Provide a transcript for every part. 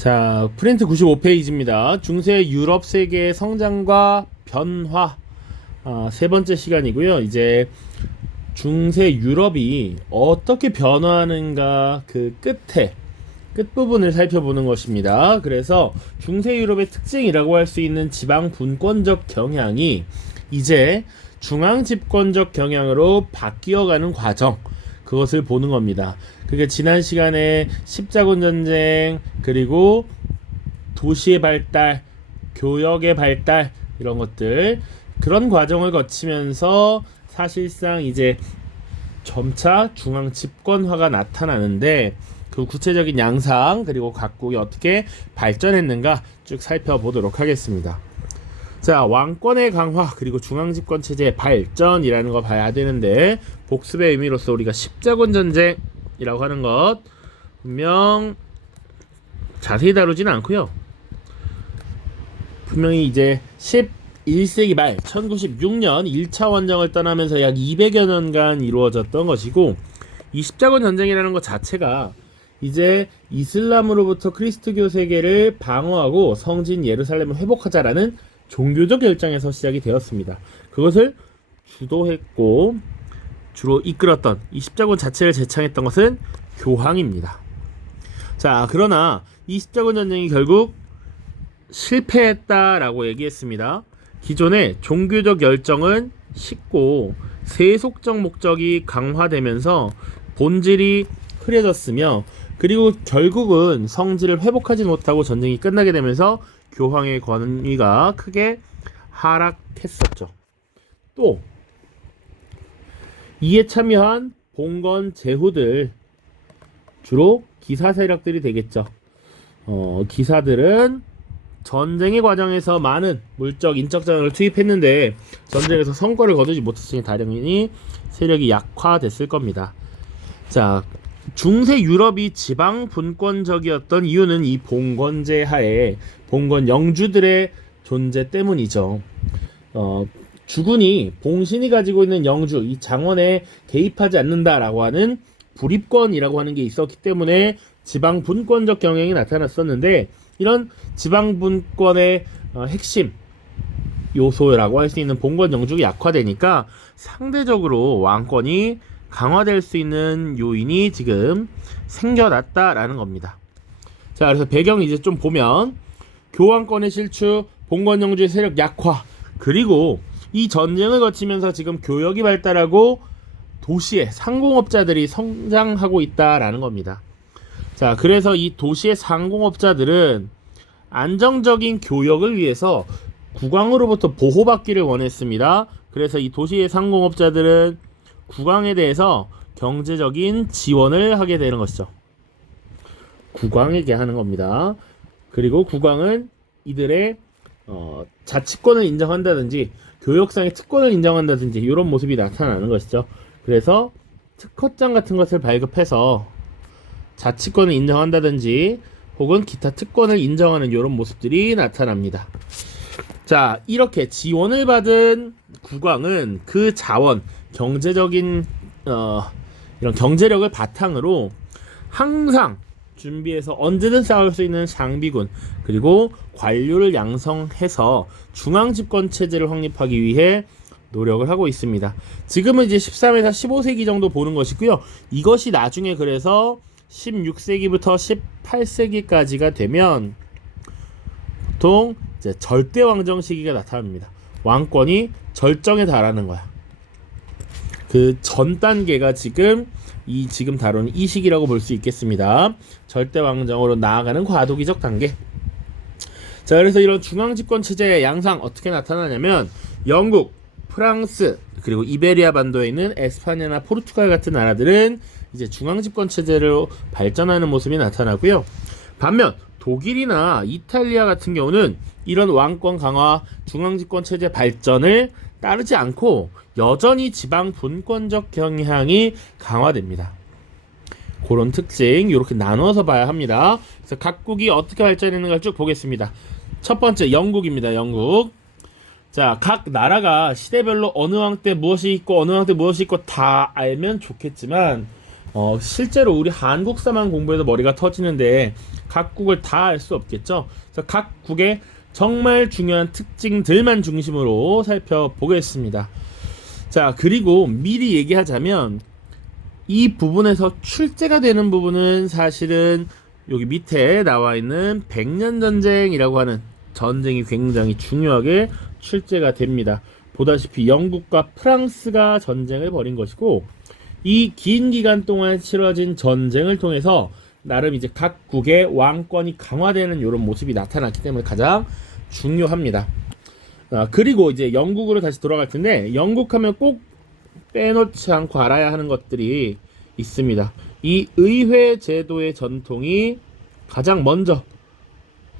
자, 프린트 95페이지입니다. 중세 유럽 세계의 성장과 변화. 세 번째 시간이고요. 이제 중세 유럽이 어떻게 변화하는가 그 끝부분을 살펴보는 것입니다. 그래서 중세 유럽의 특징이라고 할 수 있는 지방 분권적 경향이 이제 중앙 집권적 경향으로 바뀌어가는 과정, 그것을 보는 겁니다. 그게 지난 시간에 십자군 전쟁, 그리고 도시의 발달, 교역의 발달, 이런 것들, 그런 과정을 거치면서 사실상 이제 점차 중앙 집권화가 나타나는데, 그 구체적인 양상, 그리고 각국이 어떻게 발전했는가 쭉 살펴보도록 하겠습니다. 자, 왕권의 강화, 그리고 중앙집권 체제의 발전이라는 거 봐야 되는데, 복습의 의미로서 우리가 십자군 전쟁이라고 하는 것 분명 자세히 다루지는 않고요. 분명히 이제 11세기 말 1096년 1차 원정을 떠나면서 약 200여 년간 이루어졌던 것이고, 이 십자군 전쟁이라는 것 자체가 이제 이슬람으로부터 크리스트교 세계를 방어하고 성진 예루살렘을 회복하자라는 종교적 결정에서 시작이 되었습니다. 그것을 주도했고 주로 이끌었던 이 십자군 자체를 제창했던 것은 교황입니다. 자, 그러나 이 십자군 전쟁이 결국 실패했다라고 얘기했습니다. 기존의 종교적 열정은 식고 세속적 목적이 강화되면서 본질이 흐려졌으며, 그리고 결국은 성질을 회복하지 못하고 전쟁이 끝나게 되면서 교황의 권위가 크게 하락했었죠. 또 이에 참여한 봉건 제후들, 주로 기사 세력들이 되겠죠. 기사들은 전쟁의 과정에서 많은 물적, 인적 자원을 투입했는데 전쟁에서 성과를 거두지 못했으니 당연히 세력이 약화됐을 겁니다. 자, 중세 유럽이 지방 분권적이었던 이유는 이 봉건제 하에 봉건 영주들의 존재 때문이죠. 주군이 봉신이 가지고 있는 영주, 이 장원에 개입하지 않는다라고 하는 불입권이라고 하는 게 있었기 때문에 지방 분권적 경향이 나타났었는데, 이런 지방 분권의 핵심 요소라고 할 수 있는 봉건 영주가 약화되니까 상대적으로 왕권이 강화될 수 있는 요인이 지금 생겨났다라는 겁니다. 자, 그래서 배경 이제 좀 보면 교황권의 실추, 봉건 영주의 세력 약화, 그리고 이 전쟁을 거치면서 지금 교역이 발달하고 도시의 상공업자들이 성장하고 있다라는 겁니다. 자, 그래서 이 도시의 상공업자들은 안정적인 교역을 위해서 국왕으로부터 보호받기를 원했습니다. 그래서 이 도시의 상공업자들은 국왕에 대해서 경제적인 지원을 하게 되는 것이죠. 국왕에게 하는 겁니다. 그리고 국왕은 이들의 자치권을 인정한다든지 교역상의 특권을 인정한다든지 이런 모습이 나타나는 것이죠. 그래서 특허장 같은 것을 발급해서 자치권을 인정한다든지 혹은 기타 특권을 인정하는 이런 모습들이 나타납니다. 자, 이렇게 지원을 받은 국왕은 그 자원, 경제적인 이런 경제력을 바탕으로 항상 준비해서 언제든 싸울 수 있는 장비군, 그리고 관료를 양성해서 중앙 집권 체제를 확립하기 위해 노력을 하고 있습니다. 지금은 이제 13에서 15세기 정도 보는 것이고요. 이것이 나중에 그래서 16세기부터 18세기까지가 되면 보통 이제 절대 왕정 시기가 나타납니다. 왕권이 절정에 달하는 거야. 그 전 단계가 지금 다루는 이 시기라고 볼 수 있겠습니다. 절대 왕정으로 나아가는 과도기적 단계. 자, 그래서 이런 중앙 집권 체제의 양상 어떻게 나타나냐면, 영국, 프랑스, 그리고 이베리아 반도에 있는 에스파냐나 포르투갈 같은 나라들은 이제 중앙 집권 체제로 발전하는 모습이 나타나고요. 반면 독일이나 이탈리아 같은 경우는 이런 왕권 강화, 중앙 집권 체제 발전을 따르지 않고 여전히 지방 분권적 경향이 강화됩니다. 그런 특징 이렇게 나눠서 봐야 합니다. 그래서 각국이 어떻게 발전했는가 쭉 보겠습니다. 첫 번째, 영국입니다. 영국. 자, 각 나라가 시대별로 어느 왕 때 무엇이 있고 어느 왕 때 무엇이 있고 다 알면 좋겠지만, 실제로 우리 한국사만 공부해도 머리가 터지는데 각국을 다 알 수 없겠죠. 그래서 각국의 정말 중요한 특징들만 중심으로 살펴보겠습니다. 자, 그리고 미리 얘기하자면 이 부분에서 출제가 되는 부분은 사실은 여기 밑에 나와 있는 백년전쟁이라고 하는 전쟁이 굉장히 중요하게 출제가 됩니다. 보다시피 영국과 프랑스가 전쟁을 벌인 것이고, 이 긴 기간 동안 치러진 전쟁을 통해서 나름 이제 각국의 왕권이 강화되는 이런 모습이 나타났기 때문에 가장 중요합니다. 그리고 이제 영국으로 다시 돌아갈 텐데, 영국 하면 꼭 빼놓지 않고 알아야 하는 것들이 있습니다. 이 의회 제도의 전통이 가장 먼저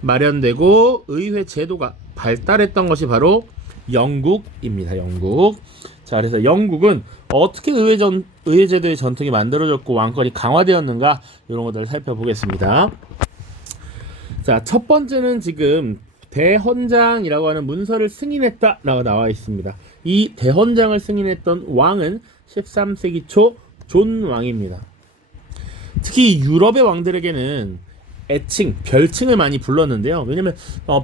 마련되고 의회 제도가 발달했던 것이 바로 영국입니다. 영국. 자, 그래서 영국은 어떻게 의회 제도의 전통이 만들어졌고 왕권이 강화되었는가, 이런 것들을 살펴보겠습니다. 자, 첫 번째는 지금 대헌장이라고 하는 문서를 승인했다라고 나와 있습니다. 이 대헌장을 승인했던 왕은 13세기 초 존 왕입니다. 특히 유럽의 왕들에게는 애칭, 별칭을 많이 불렀는데요. 왜냐면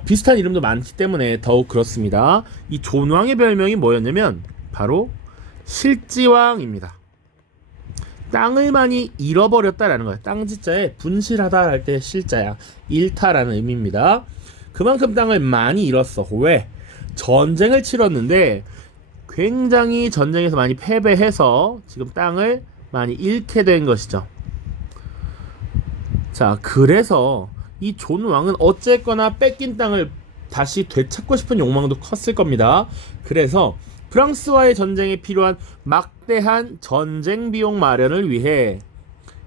비슷한 이름도 많기 때문에 더욱 그렇습니다. 이 존 왕의 별명이 뭐였냐면 바로 실지왕입니다. 땅을 많이 잃어버렸다라는 거예요. 땅지자에 분실하다 할 때 실자야, 잃다라는 의미입니다. 그만큼 땅을 많이 잃었어. 왜? 전쟁을 치렀는데 굉장히 전쟁에서 많이 패배해서 지금 땅을 많이 잃게 된 것이죠. 자, 그래서 이 존 왕은 어쨌거나 뺏긴 땅을 다시 되찾고 싶은 욕망도 컸을 겁니다. 그래서 프랑스와의 전쟁에 필요한 막대한 전쟁 비용 마련을 위해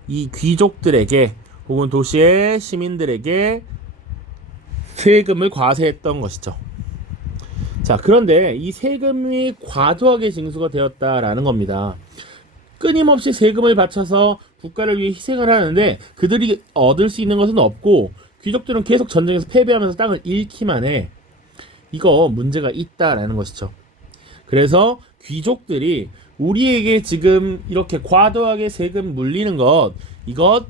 이 귀족들에게 혹은 도시의 시민들에게 세금을 과세했던 것이죠. 자, 그런데 이 세금이 과도하게 징수가 되었다라는 겁니다. 끊임없이 세금을 바쳐서 국가를 위해 희생을 하는데 그들이 얻을 수 있는 것은 없고, 귀족들은 계속 전쟁에서 패배하면서 땅을 잃기만 해. 이거 문제가 있다라는 것이죠. 그래서 귀족들이 우리에게 지금 이렇게 과도하게 세금 물리는 것, 이것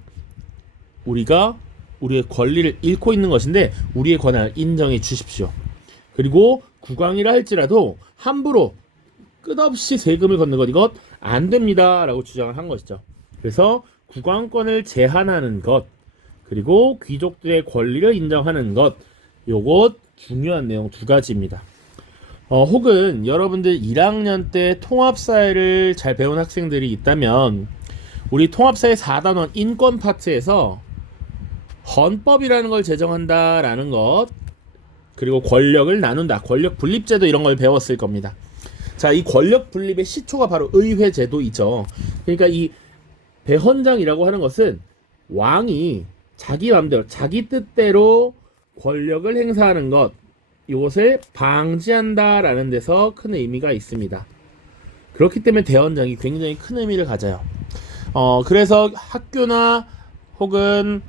우리가 우리의 권리를 잃고 있는 것인데 우리의 권한을 인정해 주십시오. 그리고 국왕이라 할지라도 함부로 끝없이 세금을 걷는 것, 이것 안 됩니다 라고 주장을 한 것이죠. 그래서 국왕권을 제한하는 것, 그리고 귀족들의 권리를 인정하는 것, 요것 중요한 내용 두 가지입니다. 혹은 여러분들 1학년 때 통합사회를 잘 배운 학생들이 있다면 우리 통합사회 4단원 인권 파트에서 헌법이라는 걸 제정한다라는 것, 그리고 권력을 나눈다, 권력 분립제도, 이런 걸 배웠을 겁니다. 자, 이 권력 분립의 시초가 바로 의회 제도이죠. 그러니까 이 대헌장이라고 하는 것은 왕이 자기 마음대로, 자기 뜻대로 권력을 행사하는 것, 이것을 방지한다라는 데서 큰 의미가 있습니다. 그렇기 때문에 대헌장이 굉장히 큰 의미를 가져요. 그래서 학교나 혹은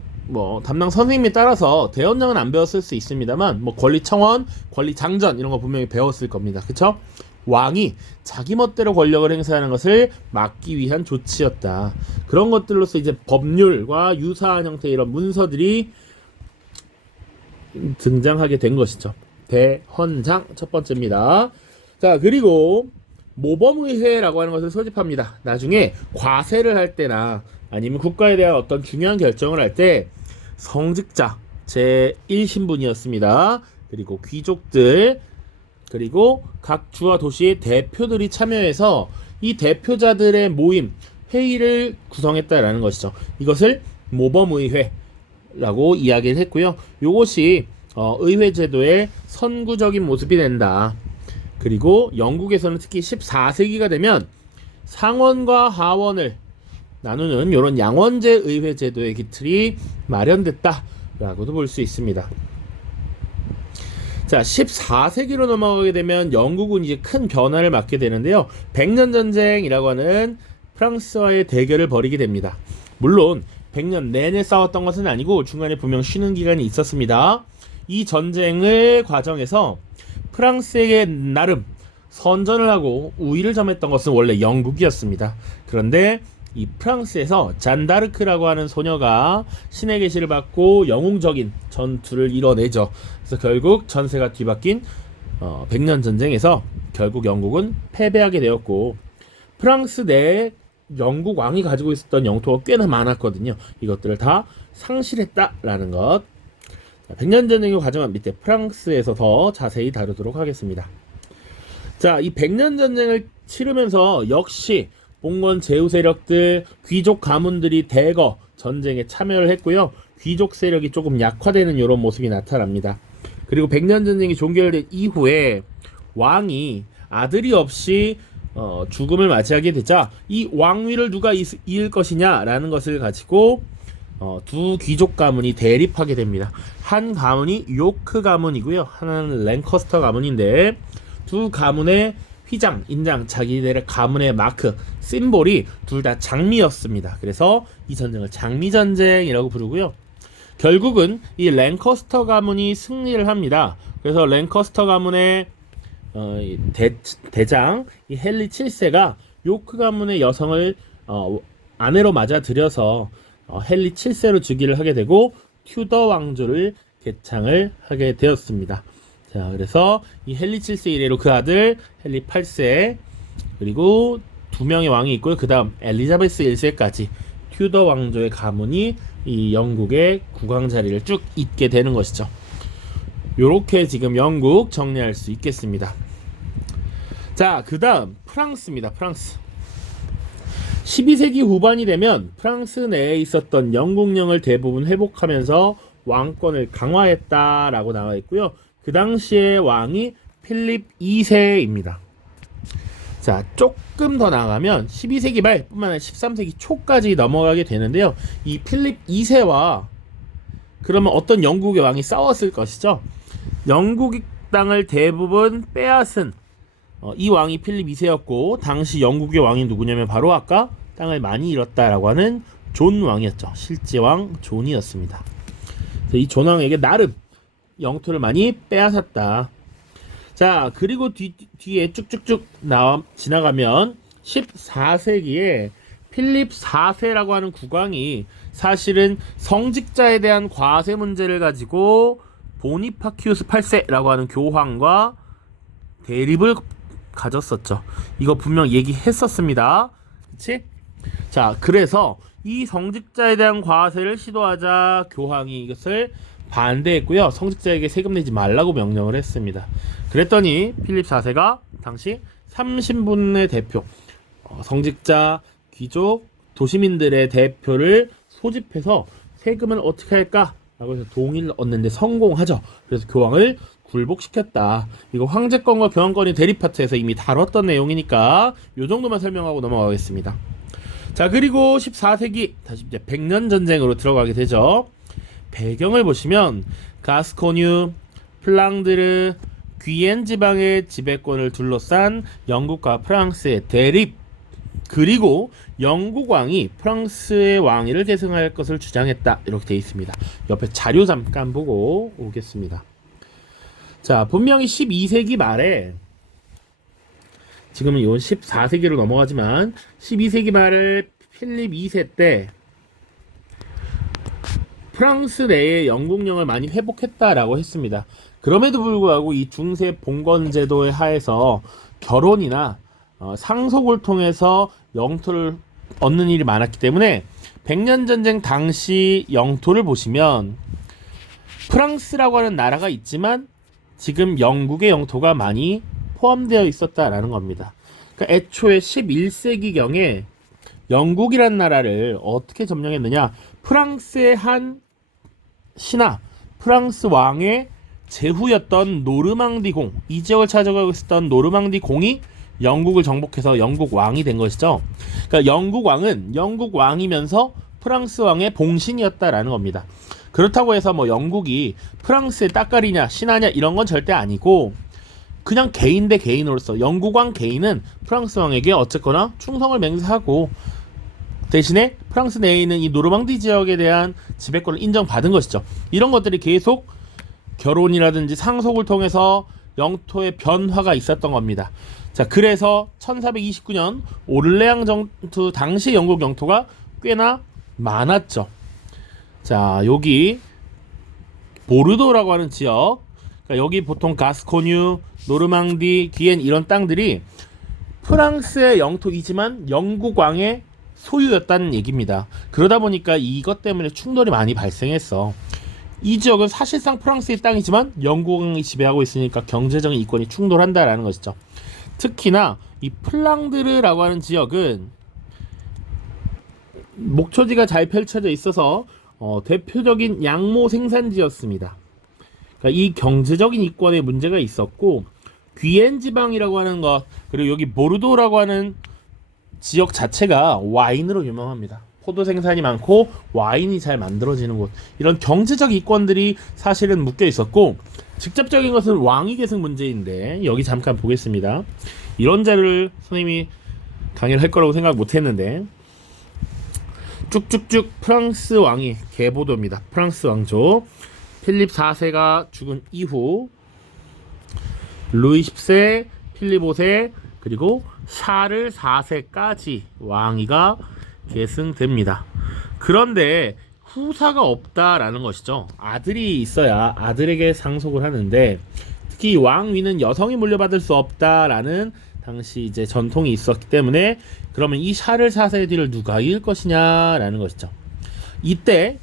담당 선생님에 따라서 대헌장은 안 배웠을 수 있습니다만, 권리청원, 권리장전 이런 거 분명히 배웠을 겁니다. 그쵸? 왕이 자기 멋대로 권력을 행사하는 것을 막기 위한 조치였다. 그런 것들로서 이제 법률과 유사한 형태의 이런 문서들이 등장하게 된 것이죠. 대헌장 첫 번째입니다. 자, 그리고 모범의회라고 하는 것을 소집합니다. 나중에 과세를 할 때나 아니면 국가에 대한 어떤 중요한 결정을 할 때 성직자 제1신분이었습니다. 그리고 귀족들, 그리고 각 주와 도시의 대표들이 참여해서 이 대표자들의 모임, 회의를 구성했다라는 것이죠. 이것을 모범의회라고 이야기를 했고요. 이것이 의회 제도의 선구적인 모습이 된다. 그리고 영국에서는 특히 14세기가 되면 상원과 하원을 나누는 이런 양원제 의회 제도의 기틀이 마련됐다라고도 볼 수 있습니다. 자, 14세기로 넘어가게 되면 영국은 이제 큰 변화를 맞게 되는데요. 백년전쟁이라고 하는 프랑스와의 대결을 벌이게 됩니다. 물론 100년 내내 싸웠던 것은 아니고 중간에 분명 쉬는 기간이 있었습니다. 이 전쟁을 과정에서 프랑스에게 나름 선전을 하고 우위를 점했던 것은 원래 영국이었습니다. 그런데 이 프랑스에서 잔다르크라고 하는 소녀가 신의 계시를 받고 영웅적인 전투를 이뤄내죠. 그래서 결국 전세가 뒤바뀐 백년 전쟁에서 결국 영국은 패배하게 되었고, 프랑스 내에 영국 왕이 가지고 있었던 영토가 꽤나 많았거든요. 이것들을 다 상실했다라는 것. 백년 전쟁의 과정은 밑에 프랑스에서 더 자세히 다루도록 하겠습니다. 자, 이 백년 전쟁을 치르면서 역시 봉건 제후 세력들, 귀족 가문들이 대거 전쟁에 참여를 했고요. 귀족 세력이 조금 약화되는 이런 모습이 나타납니다. 그리고 백년 전쟁이 종결된 이후에 왕이 아들이 없이 죽음을 맞이하게 되자 이 왕위를 누가 이을 것이냐라는 것을 가지고 두 귀족 가문이 대립하게 됩니다. 한 가문이 요크 가문이고요. 하나는 랭커스터 가문인데, 두 가문의 휘장, 인장, 자기들의 가문의 마크, 심볼이 둘 다 장미였습니다. 그래서 이 전쟁을 장미전쟁이라고 부르고요. 결국은 이 랭커스터 가문이 승리를 합니다. 그래서 랭커스터 가문의 대장 이 헨리 7세가 요크 가문의 여성을 아내로 맞아들여서 헨리 7세로 즉위를 하게 되고 튜더 왕조를 개창을 하게 되었습니다. 자, 그래서 이 헨리 7세 이래로 그 아들 헨리 8세, 그리고 두 명의 왕이 있고요. 그 다음 엘리자베스 1세까지 튜더 왕조의 가문이 이 영국의 국왕 자리를 쭉 잇게 되는 것이죠. 요렇게 지금 영국 정리할 수 있겠습니다. 자, 그 다음 프랑스입니다. 프랑스. 12세기 후반이 되면 프랑스 내에 있었던 영국령을 대부분 회복하면서 왕권을 강화했다라고 나와 있고요. 그 당시의 왕이 필립 2세입니다. 자, 조금 더 나가면 12세기 말뿐만 아니라 13세기 초까지 넘어가게 되는데요. 이 필립 2세와 그러면 어떤 영국의 왕이 싸웠을 것이죠. 영국 땅을 대부분 빼앗은 이 왕이 필립 2세였고, 당시 영국의 왕이 누구냐면 바로 아까 땅을 많이 잃었다라고 하는 존 왕이었죠. 실제 왕 존이었습니다. 이 존 왕에게 나름 영토를 많이 빼앗았다. 자, 그리고 뒤에 쭉쭉쭉 지나가면 14세기에 필립 4세라고 하는 국왕이 사실은 성직자에 대한 과세 문제를 가지고 보니파키우스 8세라고 하는 교황과 대립을 가졌었죠. 이거 분명 얘기했었습니다. 그치? 자, 그래서 이 성직자에 대한 과세를 시도하자 교황이 이것을 반대했고요. 성직자에게 세금 내지 말라고 명령을 했습니다. 그랬더니 필립 4세가 당시 3신분의 대표, 성직자, 귀족, 도시민들의 대표를 소집해서 세금을 어떻게 할까? 라고 해서 동의를 얻는데 성공하죠. 그래서 교황을 굴복시켰다. 이거 황제권과 교황권이 대립 파트에서 이미 다뤘던 내용이니까 이 정도만 설명하고 넘어가겠습니다. 자, 그리고 14세기 다시 이제 백년 전쟁으로 들어가게 되죠. 배경을 보시면 가스코뉴, 플랑드르, 귀엔 지방의 지배권을 둘러싼 영국과 프랑스의 대립, 그리고 영국 왕이 프랑스의 왕위를 계승할 것을 주장했다. 이렇게 되어 있습니다. 옆에 자료 잠깐 보고 오겠습니다. 자, 분명히 12세기 말에, 지금은 이건 14세기로 넘어가지만 12세기 말에 필립 2세 때 프랑스 내에 영국령을 많이 회복했다라고 했습니다. 그럼에도 불구하고 이 중세 봉건 제도의 하에서 결혼이나 상속을 통해서 영토를 얻는 일이 많았기 때문에 백년전쟁 당시 영토를 보시면 프랑스라고 하는 나라가 있지만 지금 영국의 영토가 많이 포함되어 있었다라는 겁니다. 그러니까 애초에 11세기경에 영국이란 나라를 어떻게 점령했느냐, 프랑스의 한 신하, 프랑스 왕의 제후였던 노르망디 공, 이 지역을 찾아가고 있었던 노르망디 공이 영국을 정복해서 영국 왕이 된 것이죠. 그러니까 영국 왕은 영국 왕이면서 프랑스 왕의 봉신이었다라는 겁니다. 그렇다고 해서 뭐 영국이 프랑스의 따까리냐 신하냐 이런 건 절대 아니고, 그냥 개인 대 개인으로서 영국 왕 개인은 프랑스 왕에게 어쨌거나 충성을 맹세하고 대신에 프랑스 내에 있는 이 노르망디 지역에 대한 지배권을 인정받은 것이죠. 이런 것들이 계속 결혼이라든지 상속을 통해서 영토의 변화가 있었던 겁니다. 자, 그래서 1429년 오를레앙 전투 당시 영국 영토가 꽤나 많았죠. 자, 여기 보르도라고 하는 지역, 그러니까 여기 보통 가스코뉴, 노르망디, 기엔 이런 땅들이 프랑스의 영토이지만 영국 왕의 소유였다는 얘기입니다. 그러다 보니까 이것 때문에 충돌이 많이 발생했어. 이 지역은 사실상 프랑스의 땅이지만 영국 왕이 지배하고 있으니까 경제적인 이권이 충돌한다라는 것이죠. 특히나 이 플랑드르라고 하는 지역은 목초지가 잘 펼쳐져 있어서 대표적인 양모 생산지였습니다. 그러니까 이 경제적인 이권에 문제가 있었고, 귀엔 지방이라고 하는 것, 그리고 여기 보르도라고 하는 지역 자체가 와인으로 유명합니다. 포도 생산이 많고 와인이 잘 만들어지는 곳, 이런 경제적 이권들이 사실은 묶여 있었고, 직접적인 것은 왕위 계승 문제인데 여기 잠깐 보겠습니다. 이런 자료를 선생님이 강의를 할 거라고 생각 못 했는데, 쭉쭉쭉 프랑스 왕위 계보도입니다. 프랑스 왕조 필립 4세가 죽은 이후 루이 10세, 필립 5세, 그리고 샤를 4세까지 왕위가 계승됩니다. 그런데 후사가 없다라는 것이죠. 아들이 있어야 아들에게 상속을 하는데, 특히 왕위는 여성이 물려받을 수 없다라는 당시 이제 전통이 있었기 때문에, 그러면 이 샤를 4세의 뒤를 누가 이을 것이냐라는 것이죠. 이때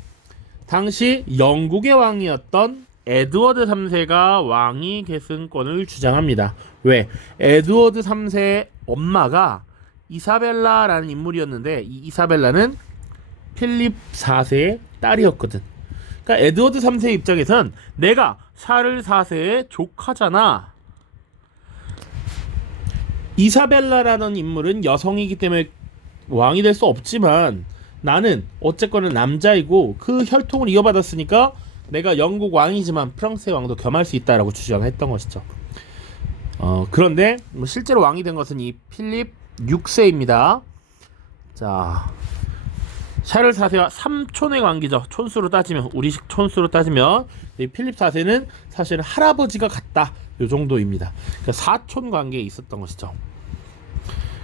당시 영국의 왕이었던 에드워드 3세가 왕위 계승권을 주장합니다. 왜? 에드워드 3세의 엄마가 이사벨라라는 인물이었는데, 이 이사벨라는 필립 4세의 딸이었거든. 그러니까 에드워드 3세 입장에선 내가 샤를 4세의 조카잖아. 이사벨라라는 인물은 여성이기 때문에 왕이 될 수 없지만 나는 어쨌거나 남자이고 그 혈통을 이어받았으니까 내가 영국 왕이지만 프랑스의 왕도 겸할 수 있다라고 주장했던 것이죠. 그런데 실제로 왕이 된 것은 이 필립 6세입니다. 자, 샤를 4세와 3촌의 관계죠. 촌수로 따지면, 우리식 촌수로 따지면 이 필립 4세는 사실은 할아버지가 같다, 요 정도입니다. 그러니까 사촌 관계에 있었던 것이죠.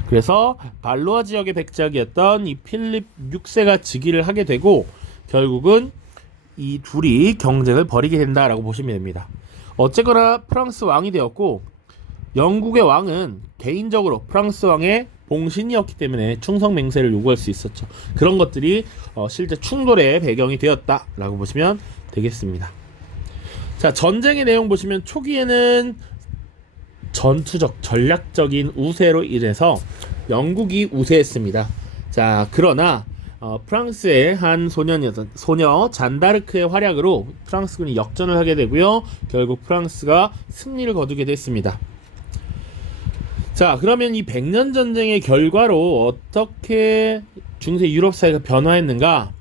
그래서 발로아 지역의 백작이었던 이 필립 6세가 즉위를 하게 되고, 결국은 이 둘이 경쟁을 벌이게 된다라고 보시면 됩니다. 어쨌거나 프랑스 왕이 되었고, 영국의 왕은 개인적으로 프랑스 왕의 봉신이었기 때문에 충성 맹세를 요구할 수 있었죠. 그런 것들이 실제 충돌의 배경이 되었다라고 보시면 되겠습니다. 자, 전쟁의 내용 보시면 초기에는 전투적, 전략적인 우세로 인해서 영국이 우세했습니다. 자, 그러나 프랑스의 한 소녀 잔다르크의 활약으로 프랑스군이 역전을 하게 되고요. 결국 프랑스가 승리를 거두게 됐습니다. 자, 그러면 이 100년 전쟁의 결과로 어떻게 중세 유럽 사회가 변화했는가?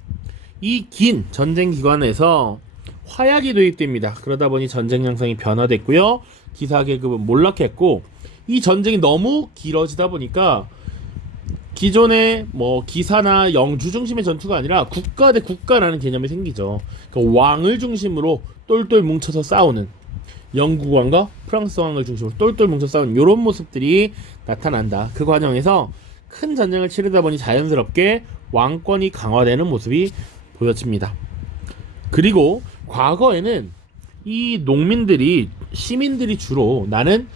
이 긴 전쟁 기간에서 화약이 도입됩니다. 그러다 보니 전쟁 양상이 변화됐고요. 기사 계급은 몰락했고, 이 전쟁이 너무 길어지다 보니까 기존의 기사나 영주 중심의 전투가 아니라 국가 대 국가라는 개념이 생기죠. 그러니까 왕을 중심으로 똘똘 뭉쳐서 싸우는, 영국 왕과 프랑스 왕을 중심으로 똘똘 뭉쳐 싸우는 이런 모습들이 나타난다. 그 과정에서 큰 전쟁을 치르다 보니 자연스럽게 왕권이 강화되는 모습이 보여집니다. 그리고 과거에는 이 농민들이, 시민들이 주로 나는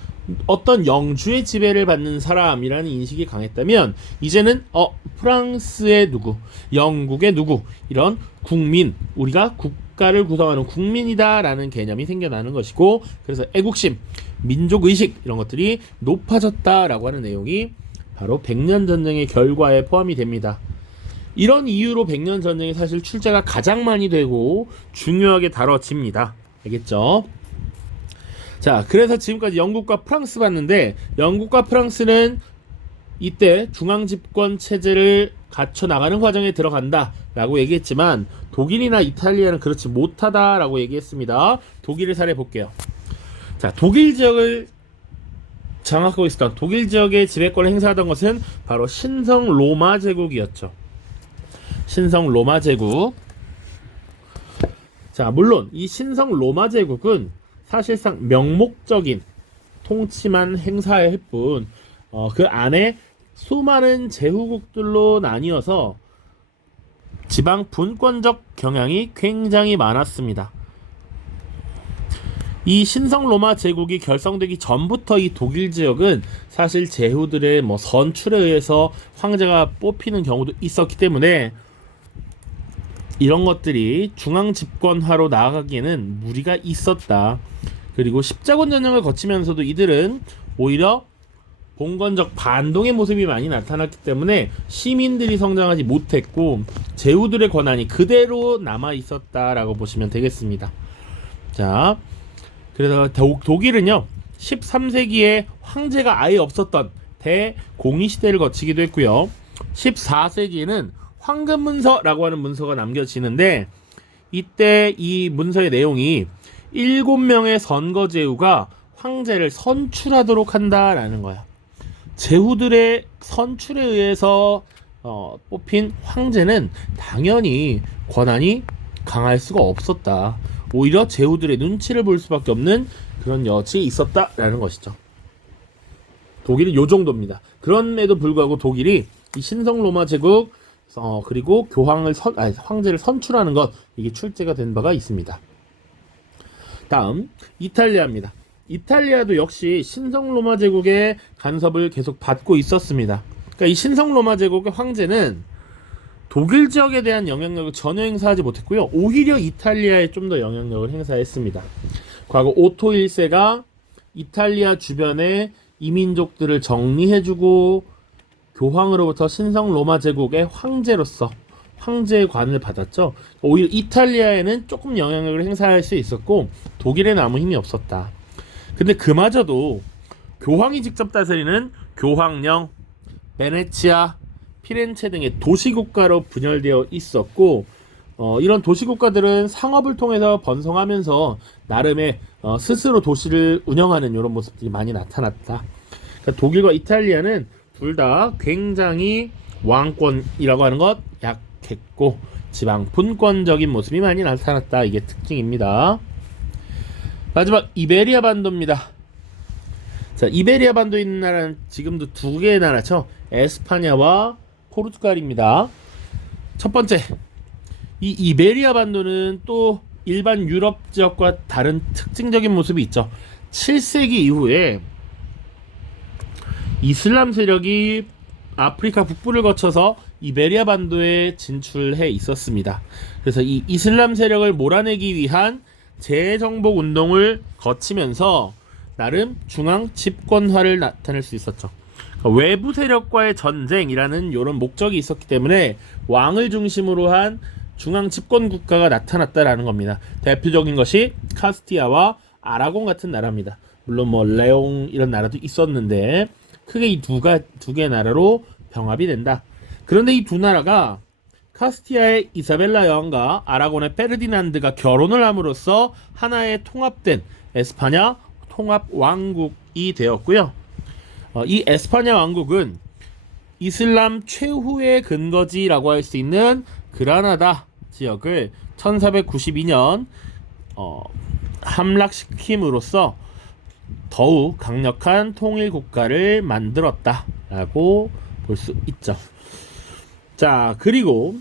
어떤 영주의 지배를 받는 사람이라는 인식이 강했다면, 이제는 프랑스의 누구, 영국의 누구, 이런 국민, 우리가 국가를 구성하는 국민이다라는 개념이 생겨나는 것이고, 그래서 애국심, 민족의식 이런 것들이 높아졌다라고 하는 내용이 바로 100년 전쟁의 결과에 포함이 됩니다. 이런 이유로 100년 전쟁이 사실 출제가 가장 많이 되고 중요하게 다뤄집니다. 알겠죠? 자, 그래서 지금까지 영국과 프랑스 봤는데, 영국과 프랑스는 이때 중앙집권 체제를 갖춰 나가는 과정에 들어간다 라고 얘기했지만, 독일이나 이탈리아는 그렇지 못하다 라고 얘기했습니다. 독일을 사례 볼게요. 자, 독일 지역을 장악하고 있었던, 독일 지역의 지배권을 행사하던 것은 바로 신성 로마 제국이었죠. 신성 로마 제국. 자, 물론 이 신성 로마 제국은 사실상 명목적인 통치만 행사할 뿐, 그 안에 수많은 제후국들로 나뉘어서 지방 분권적 경향이 굉장히 많았습니다. 이 신성 로마 제국이 결성되기 전부터 이 독일 지역은 사실 제후들의 선출에 의해서 황제가 뽑히는 경우도 있었기 때문에 이런 것들이 중앙 집권화로 나아가기에는 무리가 있었다. 그리고 십자군 전쟁을 거치면서도 이들은 오히려 봉건적 반동의 모습이 많이 나타났기 때문에 시민들이 성장하지 못했고 제후들의 권한이 그대로 남아 있었다라고 보시면 되겠습니다. 자, 그래서 독일은요 13세기에 황제가 아예 없었던 대공의 시대를 거치기도 했고요. 14세기에는 황금문서라고 하는 문서가 남겨지는데 이때 이 문서의 내용이 7명의 선거 제후가 황제를 선출하도록 한다라는 거야. 제후들의 선출에 의해서 뽑힌 황제는 당연히 권한이 강할 수가 없었다. 오히려 제후들의 눈치를 볼 수밖에 없는 그런 여지가 있었다라는 것이죠. 독일은 요 정도입니다. 그럼에도 불구하고 독일이 이 신성 로마 제국 그리고 황제를 선출하는 것 이게 출제가 된 바가 있습니다. 다음 이탈리아입니다. 이탈리아도 역시 신성 로마 제국의 간섭을 계속 받고 있었습니다. 그러니까 이 신성 로마 제국의 황제는 독일 지역에 대한 영향력을 전혀 행사하지 못했고요. 오히려 이탈리아에 좀 더 영향력을 행사했습니다. 과거 오토 1세가 이탈리아 주변의 이민족들을 정리해주고 교황으로부터 신성 로마 제국의 황제로서 황제의 관을 받았죠. 오히려 이탈리아에는 조금 영향력을 행사할 수 있었고 독일에는 아무 힘이 없었다. 근데 그마저도 교황이 직접 다스리는 교황령, 베네치아, 피렌체 등의 도시국가로 분열되어 있었고 이런 도시국가들은 상업을 통해서 번성하면서 나름의 스스로 도시를 운영하는 이런 모습들이 많이 나타났다. 그러니까 독일과 이탈리아는 둘 다 굉장히 왕권이라고 하는 것 약했고 지방 분권적인 모습이 많이 나타났다. 이게 특징입니다. 마지막 이베리아 반도입니다. 자, 이베리아 반도에 있는 나라는 지금도 두 개의 나라죠. 에스파냐와 포르투갈입니다. 첫 번째, 이 이베리아 반도는 또 일반 유럽 지역과 다른 특징적인 모습이 있죠. 7세기 이후에 이슬람 세력이 아프리카 북부를 거쳐서 이베리아 반도에 진출해 있었습니다. 그래서 이 이슬람 세력을 몰아내기 위한 재정복 운동을 거치면서 나름 중앙 집권화를 나타낼 수 있었죠. 그러니까 외부 세력과의 전쟁이라는 이런 목적이 있었기 때문에 왕을 중심으로 한 중앙 집권 국가가 나타났다라는 겁니다. 대표적인 것이 카스티아와 아라곤 같은 나라입니다. 물론 레옹 이런 나라도 있었는데 크게 이 두 개의 나라로 병합이 된다. 그런데 이 두 나라가 카스티아의 이사벨라 여왕과 아라곤의 페르디난드가 결혼을 함으로써 하나의 통합된 에스파냐 통합 왕국이 되었고요. 이 에스파냐 왕국은 이슬람 최후의 근거지라고 할 수 있는 그라나다 지역을 1492년 함락시킴으로써 더욱 강력한 통일 국가를 만들었다라고 볼 수 있죠. 자, 그리고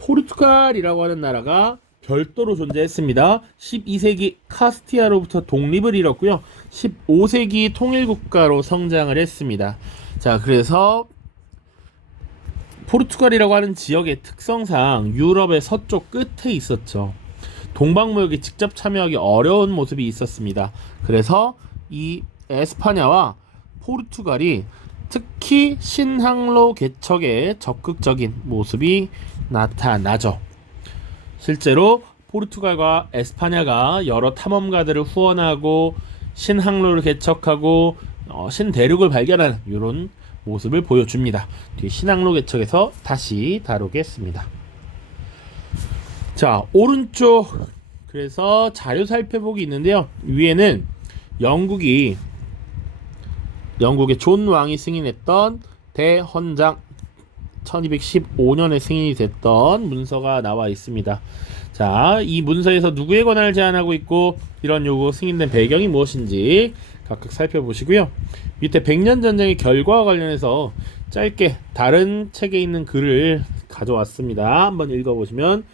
포르투갈이라고 하는 나라가 별도로 존재했습니다. 12세기 카스티아로부터 독립을 이뤘고요. 15세기 통일국가로 성장을 했습니다. 자, 그래서 포르투갈이라고 하는 지역의 특성상 유럽의 서쪽 끝에 있었죠. 동방무역에 직접 참여하기 어려운 모습이 있었습니다. 그래서 이 에스파냐와 포르투갈이 특히 신항로 개척에 적극적인 모습이 나타나죠. 실제로 포르투갈과 에스파냐가 여러 탐험가들을 후원하고 신항로를 개척하고 신대륙을 발견하는 이런 모습을 보여줍니다. 뒤에 신항로 개척에서 다시 다루겠습니다. 자, 오른쪽 그래서 자료 살펴보기 있는데요. 위에는 영국의 존 왕이 승인했던 대헌장 1215년에 승인이 됐던 문서가 나와 있습니다. 자, 이 문서에서 누구의 권한을 제한하고 있고 이런 요구 승인된 배경이 무엇인지 각각 살펴보시고요. 밑에 백년 전쟁의 결과와 관련해서 짧게 다른 책에 있는 글을 가져왔습니다. 한번 읽어보시면